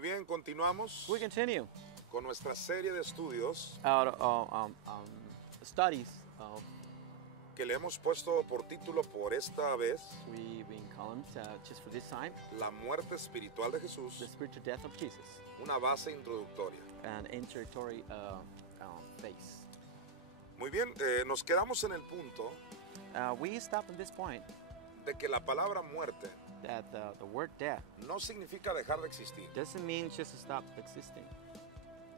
Muy bien, continuamos We continue con nuestra serie de estudios our studies. que le hemos puesto por título por esta vez, We've been calling just for this time, La muerte espiritual de the Jesús, spiritual death of Jesus, una base introductoria. an introductory phase. Muy bien, nos quedamos en el punto We stop at this point de que la palabra muerte that the word death no significa dejar de existir. doesn't mean just to stop existing.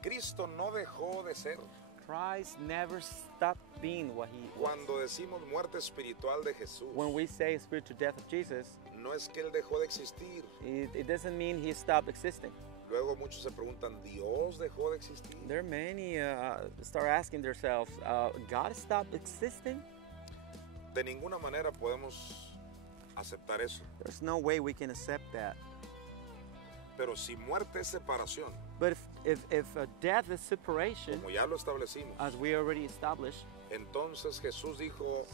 Cristo no dejó de ser. Christ never stopped being what he was. Cuando decimos muerte espiritual de Jesús, When we say spiritual death of Jesus, no es que Él dejó de existir. it doesn't mean he stopped existing. Luego muchos se preguntan, ¿Dios dejó de existir? There are many start asking themselves, God stopped existing? De ninguna manera podemos aceptar eso. There's no way we can accept that. Pero si muerte es separación, But if death is separation, como ya lo establecimos, as we already established, entonces Jesús dijo,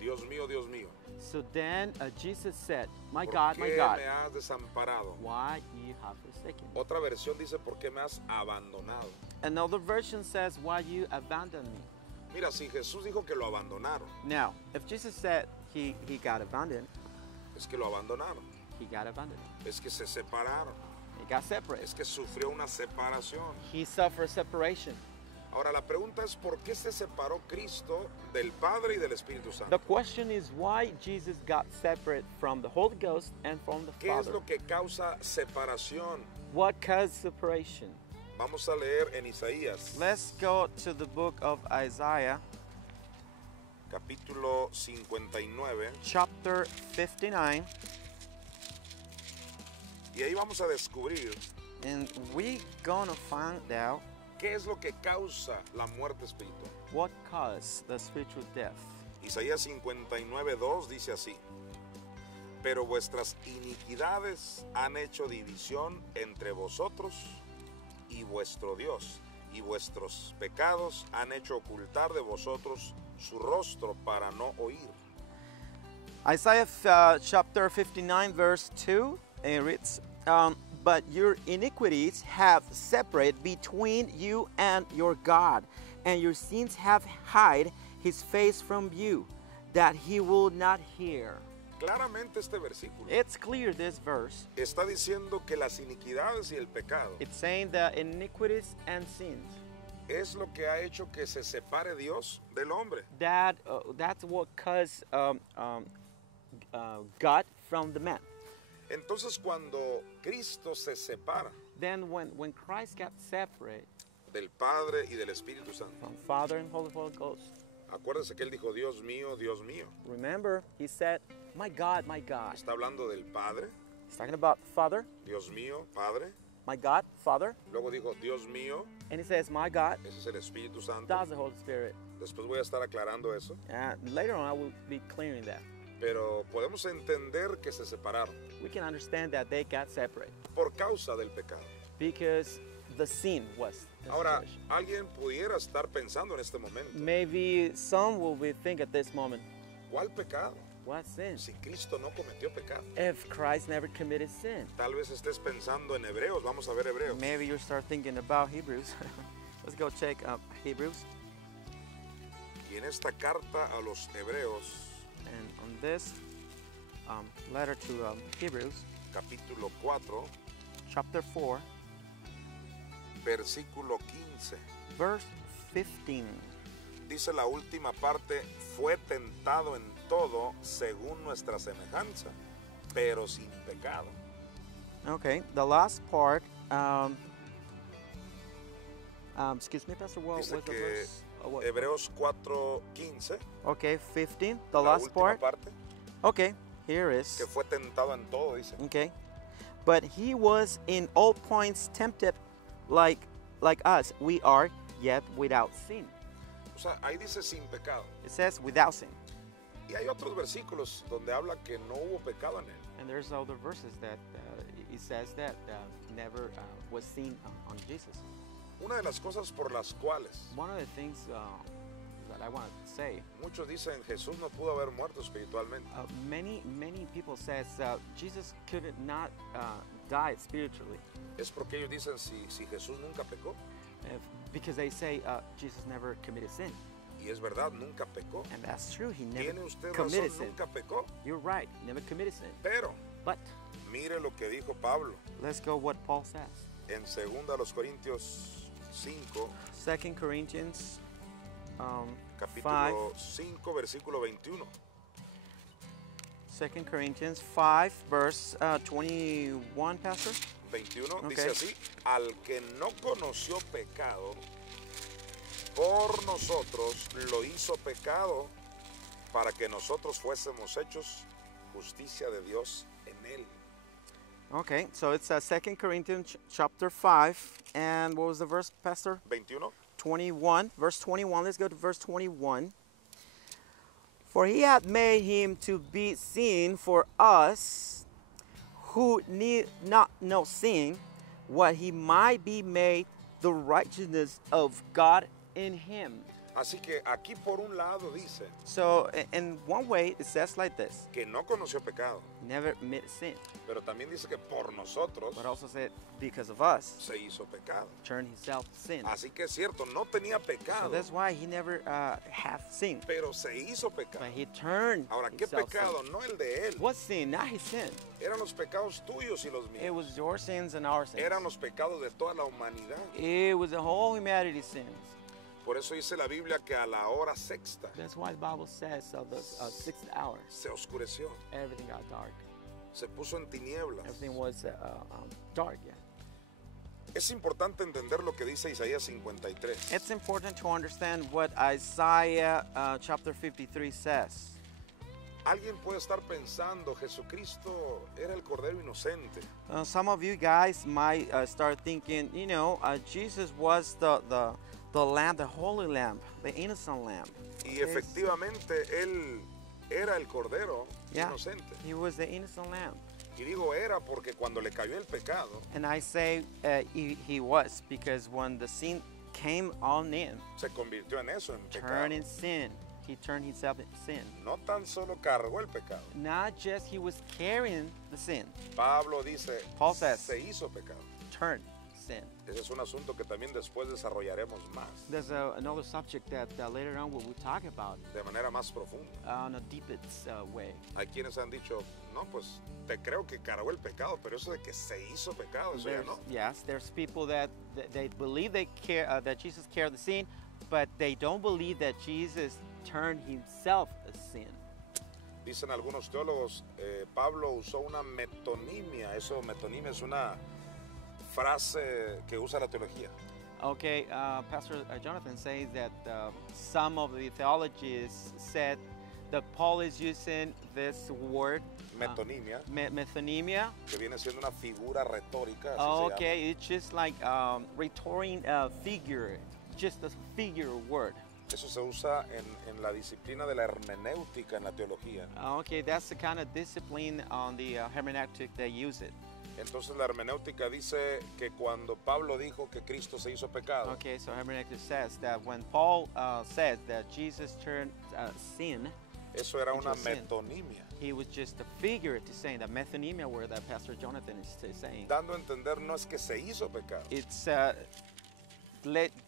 Dios mío, so then Jesus said, my ¿por God, my qué God, me has desamparado? why you have forsaken me? Otra versión dice, ¿por qué me has abandonado? Another version says, why you abandoned me? Mira, si Jesús dijo que lo abandonaron, Now, if Jesus said he got abandoned, es que lo abandonaron, he got abandoned. es que se separaron, He got separated. es que sufrió una separación. He suffered separation. Ahora la pregunta es, ¿por qué se separó Cristo del Padre y del Espíritu The Santo? question is why Jesus got separate from the Holy Ghost and from the ¿Qué es Father. lo que causa separación? What caused separation? Vamos a leer en Isaías, Let's go to the book of Isaiah, capítulo 59, chapter 59, y ahí vamos a descubrir and we gonna find out qué es lo que causa la muerte espiritual. what caused the spiritual death. Isaías 59:2 dice así: Pero vuestras iniquidades han hecho división entre vosotros y vuestro Dios, y vuestros pecados han hecho ocultar de vosotros su rostro para no oír. Isaiah chapter 59, verse 2, it reads, but your iniquities have separated between you and your God, and your sins have hid his face from you, that he will not hear. Claramente este versículo It's clear, this verse. está diciendo que las iniquidades y el pecado It's saying that iniquities and sins, es lo que ha hecho que se separe Dios del hombre. that's what caused God from the man. Entonces cuando Cristo se separa Then when Christ got separate del Padre y del Espíritu Santo, from Father and Holy Ghost, acuérdense que él dijo, Dios mío, remember, he said, my God, está hablando del Padre, he's talking about Father, Dios mío, Padre, my God, Father, luego dijo, Dios mío, and he says, my God, ese es el Espíritu Santo. that's the Holy Spirit. Después voy a estar aclarando eso, And later on, I will be clearing that. pero podemos entender que se separaron We can understand that they got separate por causa del pecado. because the sin was the Ahora, situation. alguien pudiera estar pensando en este momento, Maybe some will be think at this moment, ¿cuál pecado? what sin? Si Cristo no cometió pecado. If Christ never committed sin. Tal vez estés pensando en Hebreos, vamos a ver Hebreos. Maybe you start thinking about Hebrews. Let's go check Hebrews. Y en esta carta a los Hebreos, And on this letter to Hebrews, capítulo 4, chapter 4, versículo 15, verse 15. dice la última parte, fue tentado en todo según nuestra semejanza, pero sin pecado. Okay, the last part, excuse me, Pastor, what was Dice the que verse? What? Hebreos 4:15, Okay, 15, the la last última part. parte, Okay, here is. que fue tentado en todo, dice. Okay, but he was in all points tempted like us. We are yet without sin. O sea, ahí dice sin pecado. It says without sin. Y hay otros versículos donde habla que no hubo pecado en él. And there's other verses that it says that never was seen on Jesus. Una de las cosas por las cuales One of the things that I want to say, muchos dicen Jesús no pudo haber muerto espiritualmente. many people says Jesus could not died spiritually. Es porque ellos dicen si Jesús nunca pecó. Because they say Jesus never committed sin. Y es verdad, nunca pecó. And that's true. He never Tiene usted committed razón, sin. nunca pecó. You're right. He never committed sin. Pero But mire lo que dijo Pablo let's go what Paul says. en 2 Corintios 5, 2 Corinthians 5. capítulo 5, versículo 21. 2 Corinthians 5, verse 21, Pastor. 21 Okay. dice así: al que no conoció pecado, por nosotros lo hizo pecado, para que nosotros fuésemos hechos justicia de Dios en él. Okay, so it's 2 Corinthians chapter 5, and what was the verse, Pastor? 21. 21, verse 21. Let's go to verse 21. For he hath made him to be sin for us, who need not know sin, what he might be made the righteousness of God in him. Así que aquí por un lado dice So in one way, it says like this: que no conoció pecado, never admit sin, pero también dice que por nosotros but also said because of us, se hizo pecado. turned himself to sin. Así que es cierto, no tenía So pecado, that's why he never have sin, pero se hizo pecado. but he turned Ahora, ¿qué himself to pecado? sin. No el de él. What sin? Not his sin. Eran los pecados tuyos y los It míos. was your sins and our sins. Eran los pecados de toda la humanidad. It was the whole humanity's sins. Por eso dice la Biblia que a la hora sexta That's why the Bible says of the sixth hour, se oscureció, everything got dark. se puso en tinieblas. Everything was dark, yeah. Es importante entender lo que dice Isaías 53. It's important to understand what Isaiah chapter 53 says. Alguien puede estar pensando, Jesucristo era el Cordero Inocente. Some of you guys might start thinking, Jesus was the lamb, the holy lamb, the innocent lamb. Y efectivamente Él era el Cordero Yeah, Inocente. he was the innocent lamb. Y digo era porque cuando le cayó el pecado, And I say he was, because when the sin came on him, se convirtió en eso, en pecado. turned in sin, he turned himself in sin. No tan solo cargó el pecado. Not just he was carrying the sin, Pablo dice, Paul says, se hizo pecado. turned sin. Ese es un asunto que también después desarrollaremos más, There's another subject that later on we'll talk about de manera más profunda. on a deepest way. Hay quienes han dicho, no, pues te creo que cargó el pecado, pero eso de que se hizo pecado, eso ya no. Yes, there's people that they believe they care that Jesus carried the sin, but they don't believe that Jesus turned himself a sin. Dicen algunos teólogos, Pablo usó una metonimia. Eso, metonimia es una frase que usa la teología. Okay, Pastor Jonathan says that some of the theologians said that Paul is using this word, Metonimia, methonemia. que viene siendo una figura retórica. Así se llama. Okay, it's just like rhetoric figure, just a figure word. Eso se usa en la disciplina de la hermenéutica en la teología. Okay, that's the kind of discipline on the hermeneutic they use it. Entonces la hermenéutica dice que cuando Pablo dijo que Cristo se hizo pecado, Okay, so hermeneutic says that when Paul says that Jesus turned sin, eso era una into sin. metonimia, he was just a figure to saying that methonemia word that Pastor Jonathan is saying. dando a entender no es que se hizo pecado, It's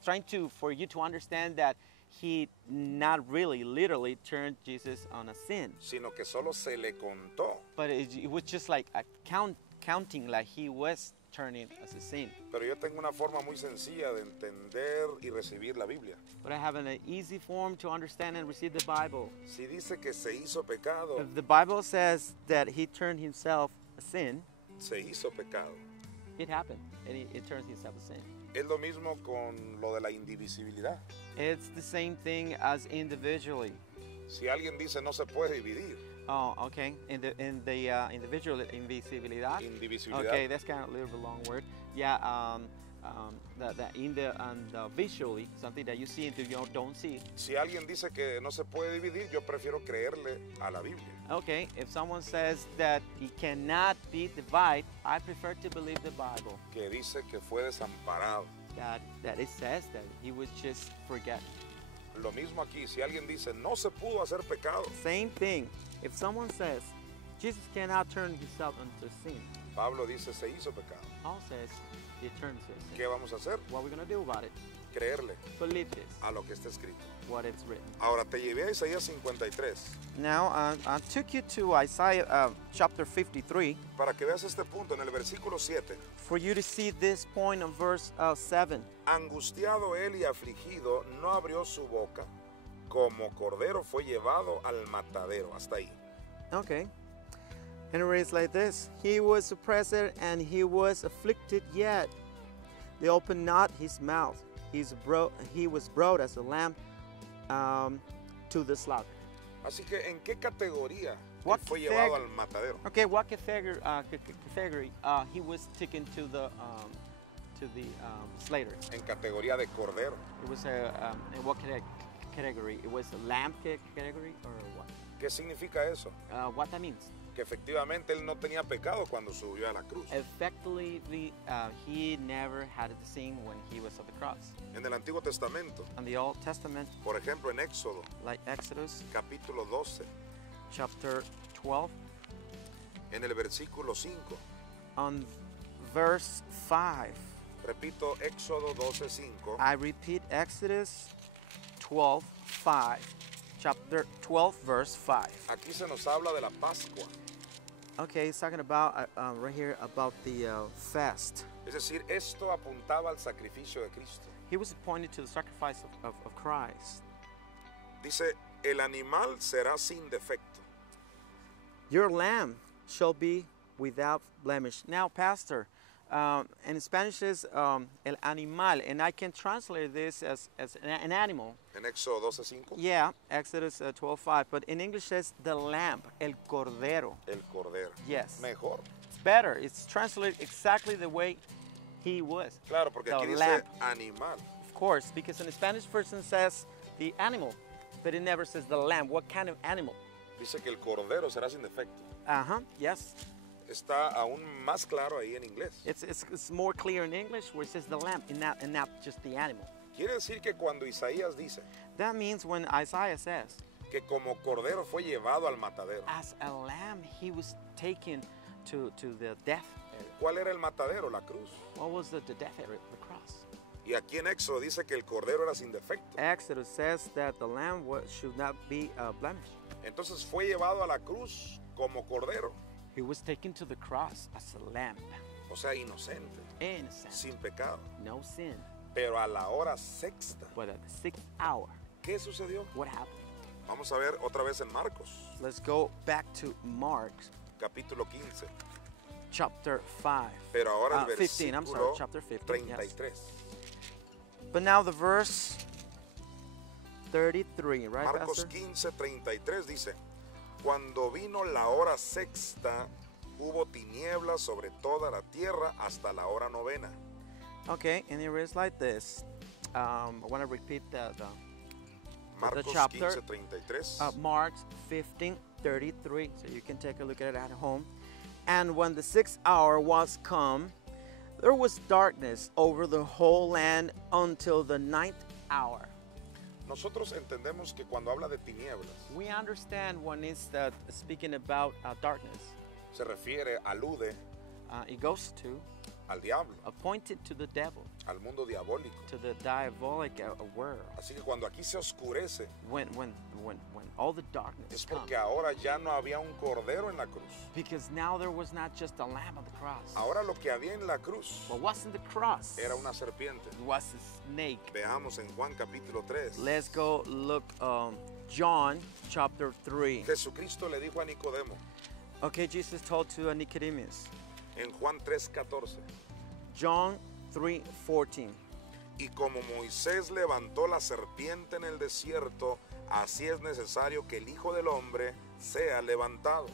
trying for you to understand that he not really literally turned Jesus on a sin, sino que solo se le contó. but it was just like a counting like he was turning as a sin. Pero yo tengo una forma muy sencilla de entender y recibir la Biblia. But I have an easy form to understand and receive the Bible. Si dice que se hizo pecado, If the Bible says that he turned himself a sin, se hizo pecado. it happened, and it turns himself a sin. Es lo mismo con lo de la indivisibilidad. It's the same thing as individually. Si alguien dice no se puede dividir, Oh, okay. In the individual invisibilidad. indivisibilidad, Okay, that's kind of a little bit long word. Yeah. That in the visually, something that you see and you don't see. si alguien dice que no se puede dividir, yo prefiero creerle a la Biblia. Okay, if someone says that it cannot be divided, I prefer to believe the Bible. Que dice que fue desamparado. That it says that he was just forgotten. Lo mismo aquí, si alguien dice no se pudo hacer pecado, Same thing. If someone says Jesus cannot turn himself into sin. Pablo dice, se hizo pecado. Paul says he turns to sin. ¿Qué vamos a hacer? What are we going to do about it? Creerle Believe this, a lo que está escrito. what it's written. Ahora te llevé a Isaías 53 Now, I took you to Isaiah chapter 53 para que veas este punto en el versículo 7. for you to see this point of verse 7. Angustiado él y afligido, no abrió su boca, como cordero fue llevado al matadero. Hasta ahí. Okay. And it reads like this: He was oppressed and he was afflicted, yet they opened not his mouth. He was brought as a lamb to the slaughter. Así que, ¿en qué categoría What él fue llevado al matadero? Okay, what category he was taken to the slater? En categoría de cordero. It was in what category? It was a lamb category or what? ¿Qué significa eso? What that means? Que efectivamente él no tenía pecado cuando subió a la cruz. Effectively, he never had a sin when he was at the cross. En el Antiguo Testamento, In the Old Testament, por ejemplo en Éxodo, like Exodus capítulo 12, chapter 12, en el versículo 5. on verse 5. Repito, Éxodo 12, 5. I repeat Exodus 12, 5. Chapter 12, verse 5. Aquí se nos habla de la Pascua. Okay, it's talking about right here about the fast. Es decir, esto apuntaba al sacrificio de Cristo. He was appointed to the sacrifice of Christ. Dice, el animal será sin defecto. Your lamb shall be without blemish. Now, Pastor, in Spanish is el animal, and I can translate this as an animal. En Éxodo 12, 5. Yeah, Exodus 12:5, but in English says the lamb, el cordero. El cordero. Yes. Mejor. It's better. It's translated exactly the way he was. Claro, porque The aquí dice lamb. animal. Of course, because in the Spanish version says the animal, but it never says the lamb. What kind of animal? Dice que el cordero será sin defecto. Yes. Está aún más claro ahí en inglés. It's more clear in English where it says the lamb and not just the animal. Quiere decir que cuando Isaías dice That means when Isaiah says, que como cordero fue llevado al matadero. as a lamb he was taken to the death area. ¿Cuál era el matadero? La cruz. What was the death area? The cross. Y aquí en Éxodo dice que el cordero era sin defecto. Exodus says that the lamb should not be blemished. Entonces fue llevado a la cruz como cordero, He was taken to the cross as a lamb, o sea, inocente, innocent, sin pecado. no sin. Pero a la hora sexta, But at the 6th hour, ¿qué sucedió? what happened? Vamos a ver otra vez en Marcos, Let's go back to Mark capítulo 15. chapter 5. Pero ahora el 15, I'm sorry, versículo chapter 15. Yes. 33. But now the verse 33, right, Marcos Pastor? 15, 33 dice, cuando vino la hora sexta, hubo tinieblas sobre toda la tierra hasta la hora novena. Okay, and it reads like this. I want to repeat the Marcos chapter. 15, 33. Mark 15:33, so you can take a look at it at home. And when the 6th hour was come, there was darkness over the whole land until the 9th hour. Nosotros entendemos que cuando habla de tinieblas, We understand when it's speaking about darkness, se refiere, alude it goes to al diablo, appointed to the devil, al mundo diabólico. to the diabolic world. Así que cuando aquí se oscurece, When all the darkness es comes, porque ahora ya no había un cordero en la cruz. because now there was not just a lamb on the cross. Ahora lo que había en la cruz What was in the cross? era una serpiente. It was a snake. Veamos en Juan capítulo 3. Let's go look John chapter 3. Jesucristo le dijo a Nicodemo Okay, Jesus told to Nicodemus. en Juan 3:14, John 3:14. y como Moisés levantó la serpiente en el desierto, así es necesario que el Hijo del Hombre sea levantado.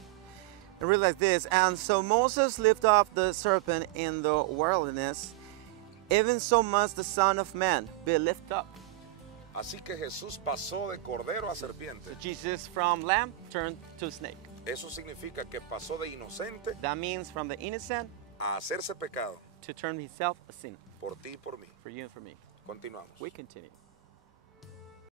And read like this. And so Moses lifted up the serpent in the wilderness, even so must the Son of Man be lifted up. Así que Jesús pasó de cordero a serpiente. So Jesus from lamb turned to snake. Eso significa que pasó de inocente That means from the innocent a hacerse pecado to turn himself a sin por ti y por mí. for you and for me. Continuamos. We continue.